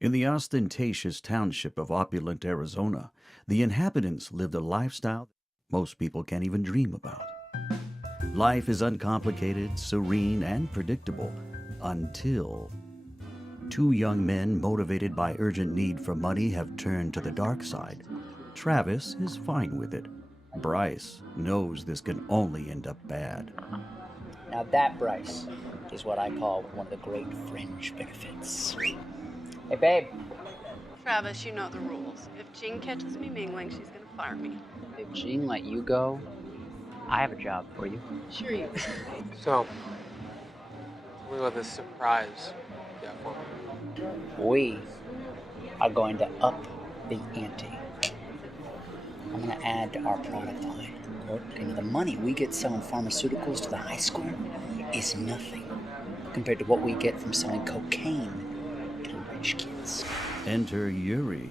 In the ostentatious township of opulent Arizona, the inhabitants lived a lifestyle most people can't even dream about. Life is uncomplicated, serene, and predictable until two young men motivated by urgent need for money have turned to the dark side. Travis is fine with it. Bryce knows this can only end up bad. Now that, Bryce, is what I call one of the great fringe benefits. Hey, babe. Travis, you know the rules. If Jean catches me mingling, she's gonna fire me. If Jean let you go, I have a job for you. Sure you. So, we got this surprise. Yeah, for me. We are going to up the ante. I'm going to add to our product line. And the money we get selling pharmaceuticals to the high school is nothing compared to what we get from selling cocaine to rich kids. Enter Yuri.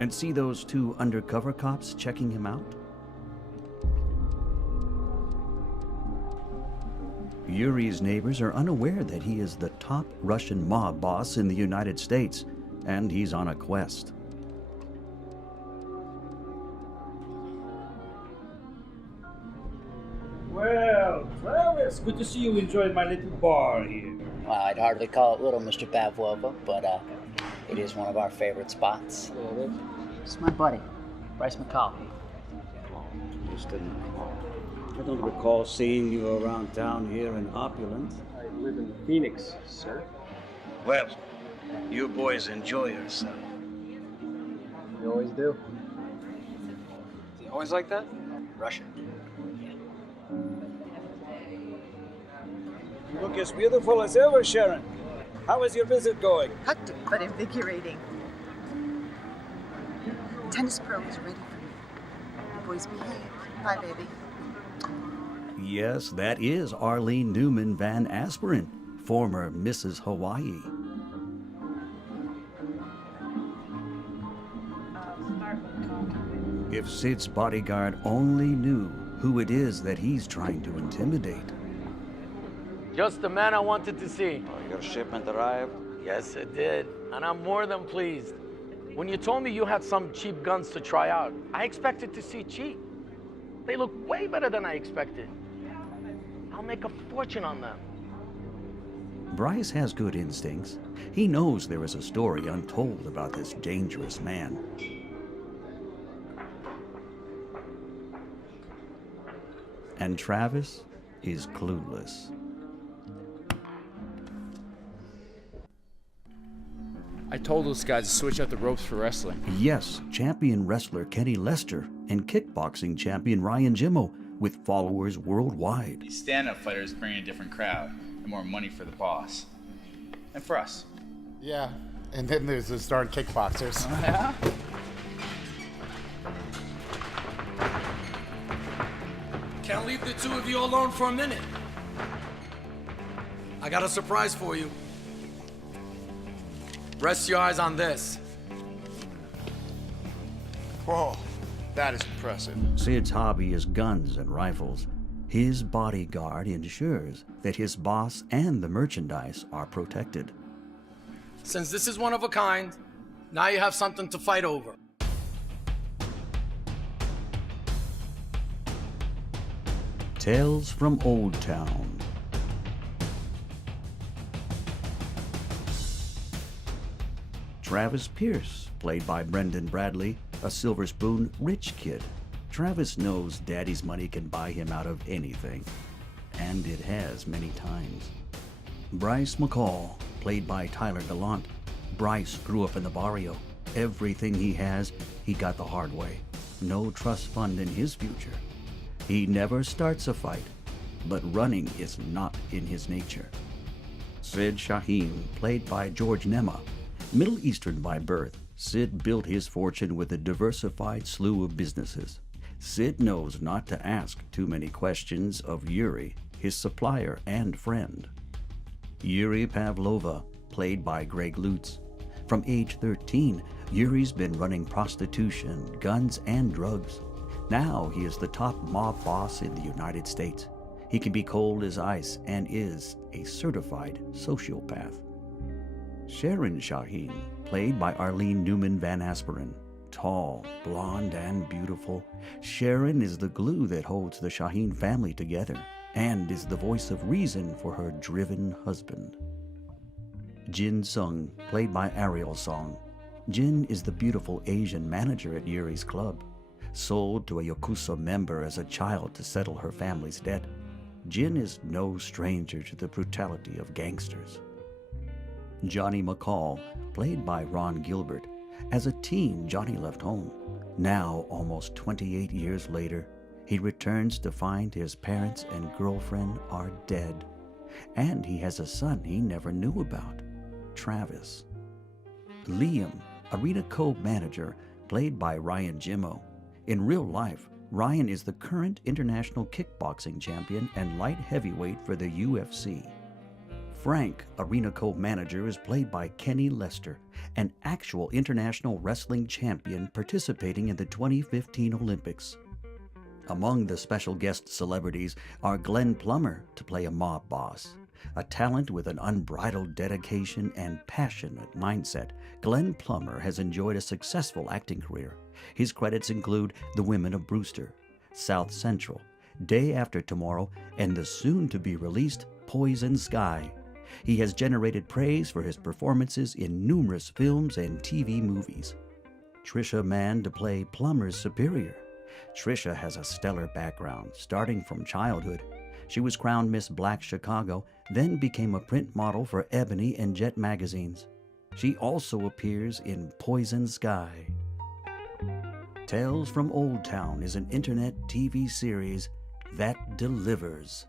And see those two undercover cops checking him out? Yuri's neighbors are unaware that he is the top Russian mob boss in the United States, and he's on a quest. Well, Travis, good to see you enjoying my little bar here. Well, I'd hardly call it little, Mr. Pavlova, but it is one of our favorite spots. It's my buddy, Bryce McCall. Mr. McCall. I don't recall seeing you around town here in Opulent. I live in Phoenix, sir. Well, you boys enjoy yourself. You always do. Is he always like that? Russian. You look as beautiful as ever, Sharon. How is your visit going? Hectic but invigorating. Tennis pro is ready for me. Boys behave. Bye, baby. Yes, that is Arlene Newman-Van Aspren, former Mrs. Hawaii. If Sid's bodyguard only knew who it is that he's trying to intimidate. Just the man I wanted to see. Your shipment arrived? Yes, it did. And I'm more than pleased. When you told me you had some cheap guns to try out, I expected to see cheap. They look way better than I expected. I'll make a fortune on them. Bryce has good instincts. He knows there is a story untold about this dangerous man. And Travis is clueless. I told those guys to switch out the ropes for wrestling. Yes, champion wrestler Kenny Lester and kickboxing champion Ryan Jimmo, with followers worldwide. These stand-up fighters bring a different crowd and more money for the boss. And for us. Yeah, and then there's the darn kickboxers. Oh, yeah? Can't leave the two of you alone for a minute. I got a surprise for you. Rest your eyes on this. Whoa, that is impressive. Sid's hobby is guns and rifles. His bodyguard ensures that his boss and the merchandise are protected. Since this is one of a kind, now you have something to fight over. Tales from Old Town. Travis Pierce, played by Brendan Bradley, a silver spoon rich kid. Travis knows daddy's money can buy him out of anything, and it has many times. Bryce McCall, played by Tyler Gallant. Bryce grew up in the barrio. Everything he has, he got the hard way. No trust fund in his future. He never starts a fight, but running is not in his nature. Sid Shaheen, played by George Nemeh. Middle Eastern by birth, Sid built his fortune with a diversified slew of businesses. Sid knows not to ask too many questions of Yuri, his supplier and friend. Yuri Pavlova, played by Greg Lutz. From age 13, Yuri's been running prostitution, guns, and drugs. Now he is the top mob boss in the United States. He can be cold as ice and is a certified sociopath. Sharon Shaheen, played by Arlene Newman-Van Aspren. Tall, blonde, and beautiful, Sharon is the glue that holds the Shaheen family together and is the voice of reason for her driven husband. Jin Sung, played by Ariel Song. Jin is the beautiful Asian manager at Yuri's club. Sold to a Yakuza member as a child to settle her family's debt, Jin is no stranger to the brutality of gangsters. Johnny McCall, played by Ron Gilbert. As a teen, Johnny left home. Now, almost 28 years later, he returns to find his parents and girlfriend are dead. And he has a son he never knew about, Travis. Liam, Arena Cove manager, played by Ryan Jimmo. In real life, Ryan is the current international kickboxing champion and light heavyweight for the UFC. Frank, Arena Cove manager, is played by Kenny Lester, an actual international wrestling champion participating in the 2015 Olympics. Among the special guest celebrities are Glenn Plummer to play a mob boss. A talent with an unbridled dedication and passionate mindset, Glenn Plummer has enjoyed a successful acting career. His credits include The Women of Brewster, South Central, Day After Tomorrow, and the soon-to-be-released Poison Sky. He has generated praise for his performances in numerous films and TV movies. Trisha Mann to play Plummer's superior. Trisha has a stellar background, starting from childhood. She was crowned Miss Black Chicago, then became a print model for Ebony and Jet magazines. She also appears in Poison Sky. Tales from Old Town is an internet TV series that delivers.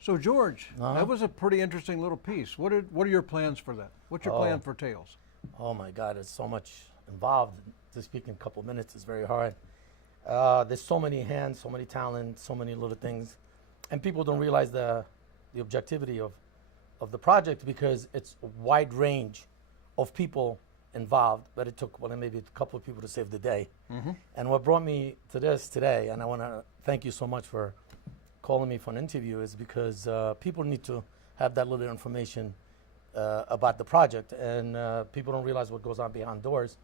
So George, that was a pretty interesting little piece. What are your plans for that? What's your plan for Tales? Oh my God, there's so much involved. To speak in a couple of minutes is very hard. There's so many hands, so many talent, so many little things, and people don't realize the objectivity of the project because it's a wide range of people involved. But it took maybe a couple of people to save the day. Mm-hmm. And what brought me to this today, and I want to thank you so much for calling me for an interview, is because people need to have that little information about the project, and people don't realize what goes on behind doors.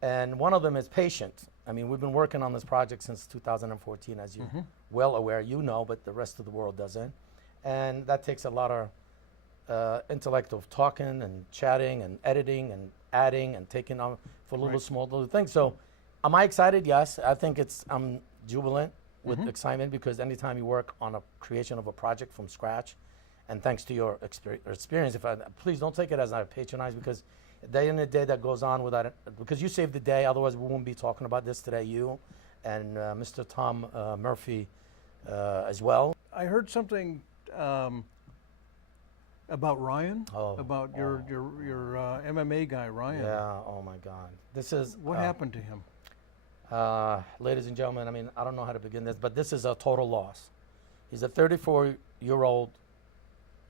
And one of them is patience. I mean, we've been working on this project since 2014, as you're well aware, you know, but the rest of the world doesn't. And that takes a lot of intellect of talking and chatting and editing and adding and taking on for small little things. So am I excited? Yes. I think I'm jubilant with excitement, because anytime you work on a creation of a project from scratch, and thanks to your experience, please don't take it as I patronize, because at the end of the day that goes on without it, because you saved the day, otherwise we wouldn't be talking about this today, you and Mr. Tom Murphy as well. I heard something about Ryan, about your MMA guy, Ryan. Yeah, oh my God. This is... What happened to him? Ladies and gentlemen, I mean, I don't know how to begin this, but this is a total loss. He's a 34-year-old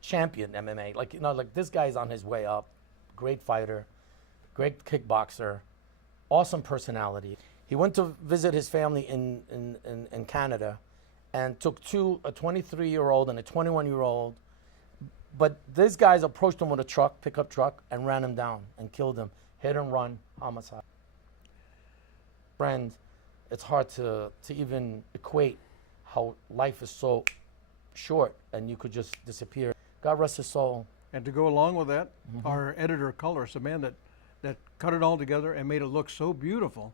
champion MMA. Like this guy's on his way up. Great fighter, great kickboxer, awesome personality. He went to visit his family in Canada and took a 23-year-old and a 21-year-old. But these guys approached him with a pickup truck, and ran him down and killed him. Hit and run, homicide. Friend, it's hard to even equate how life is so short and you could just disappear. God rest his soul. And to go along with that, our editor colorist, the man that cut it all together and made it look so beautiful,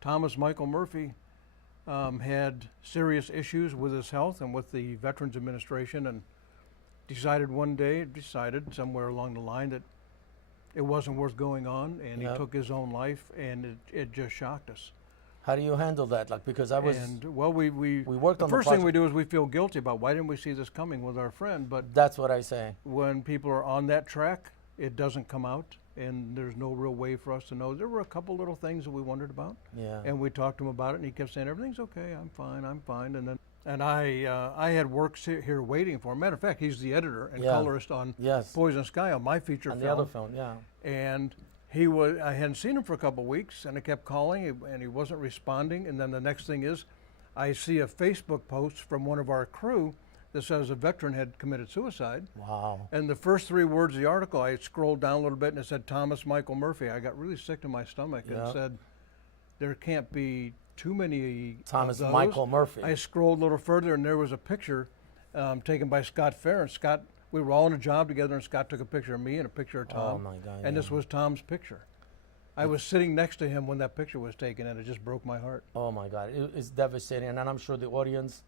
Thomas Michael Murphy, had serious issues with his health and with the Veterans Administration, and decided one day, somewhere along the line that it wasn't worth going on, and he took his own life, and it just shocked us. How do you handle that? Like, because I was... And, well, we worked on the first thing we do is we feel guilty about why didn't we see this coming with our friend, but... That's what I say. When people are on that track, it doesn't come out, and there's no real way for us to know. There were a couple little things that we wondered about, and we talked to him about it, and he kept saying, everything's okay, I'm fine, and I had work here waiting for him. Matter of fact, he's the editor and colorist on Poison Sky, on my feature film. On the other film, And I hadn't seen him for a couple of weeks, and I kept calling, and he wasn't responding. And then the next thing is, I see a Facebook post from one of our crew that says a veteran had committed suicide. Wow. And the first 3 words of the article, I scrolled down a little bit, and it said Thomas Michael Murphy. I got really sick to my stomach and said, there can't be too many Thomas of those. Michael Murphy. I scrolled a little further, and there was a picture taken by Scott Fair. And Scott, we were all in a job together, and Scott took a picture of me and a picture of Tom. Oh my God! And this was Tom's picture. I was sitting next to him when that picture was taken, and it just broke my heart. Oh my God! It's devastating, and I'm sure the audience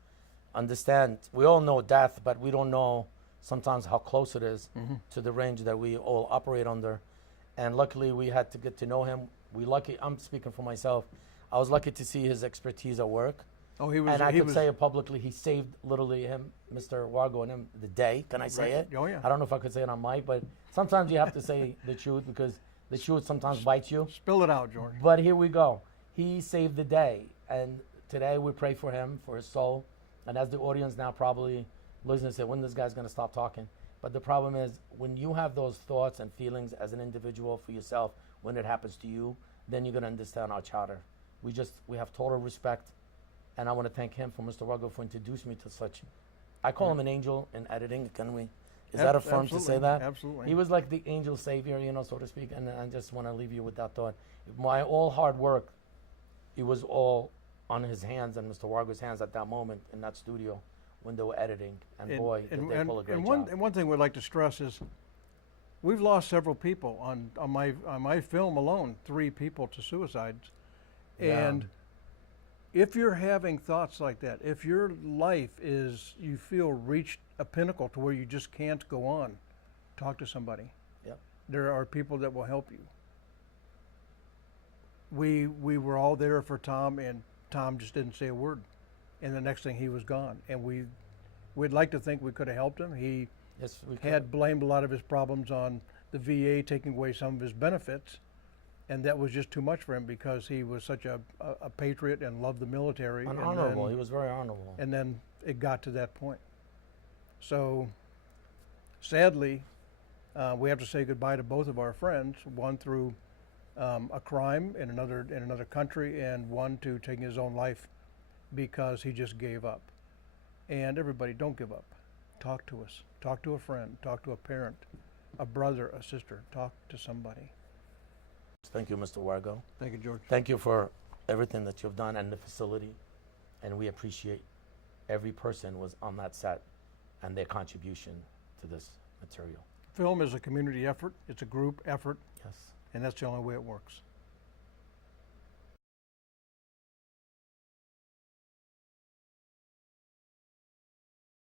understand. We all know death, but we don't know sometimes how close it is to the range that we all operate under. And luckily, we had to get to know him. I'm speaking for myself. I was lucky to see his expertise at work. Oh, he was. And I could say it publicly. He saved literally him, Mr. Wargo, and him the day. Can I say it? Oh, yeah. I don't know if I could say it on mic, but sometimes you have to say the truth because the truth sometimes bites you. Spill it out, George. But here we go. He saved the day. And today we pray for him, for his soul. And as the audience now probably listen and say, when this guy's going to stop talking? But the problem is when you have those thoughts and feelings as an individual for yourself, when it happens to you, then you're going to understand our charter. We have total respect. And I want to thank him for Mr. Wargo for introducing me to such. I call him an angel in editing. Can we? Is that affirmed to say that? Absolutely. He was like the angel savior, so to speak. And I just want to leave you with that thought. My all hard work, it was all on his hands and Mr. Wargo's hands at that moment in that studio when they were editing. And boy, did they pull a great job. And one thing we'd like to stress is, we've lost several people on my film alone. 3 people to suicides, and. If you're having thoughts like that, if your life you feel reached a pinnacle to where you just can't go on, talk to somebody. Yep. There are people that will help you. We were all there for Tom, and Tom just didn't say a word. And the next thing, he was gone. And we'd like to think we could have helped him. He had blamed a lot of his problems on the VA taking away some of his benefits. And that was just too much for him because he was such a patriot and loved the military. And honorable. He was very honorable. And then it got to that point. So, sadly, we have to say goodbye to both of our friends. One through a crime in another country, and one to taking his own life because he just gave up. And everybody, don't give up. Talk to us. Talk to a friend. Talk to a parent, a brother, a sister. Talk to somebody. Thank you, Mr. Wargo. Thank you, George. Thank you for everything that you've done and the facility. And we appreciate every person was on that set and their contribution to this material. Film is a community effort. It's a group effort. Yes. And that's the only way it works.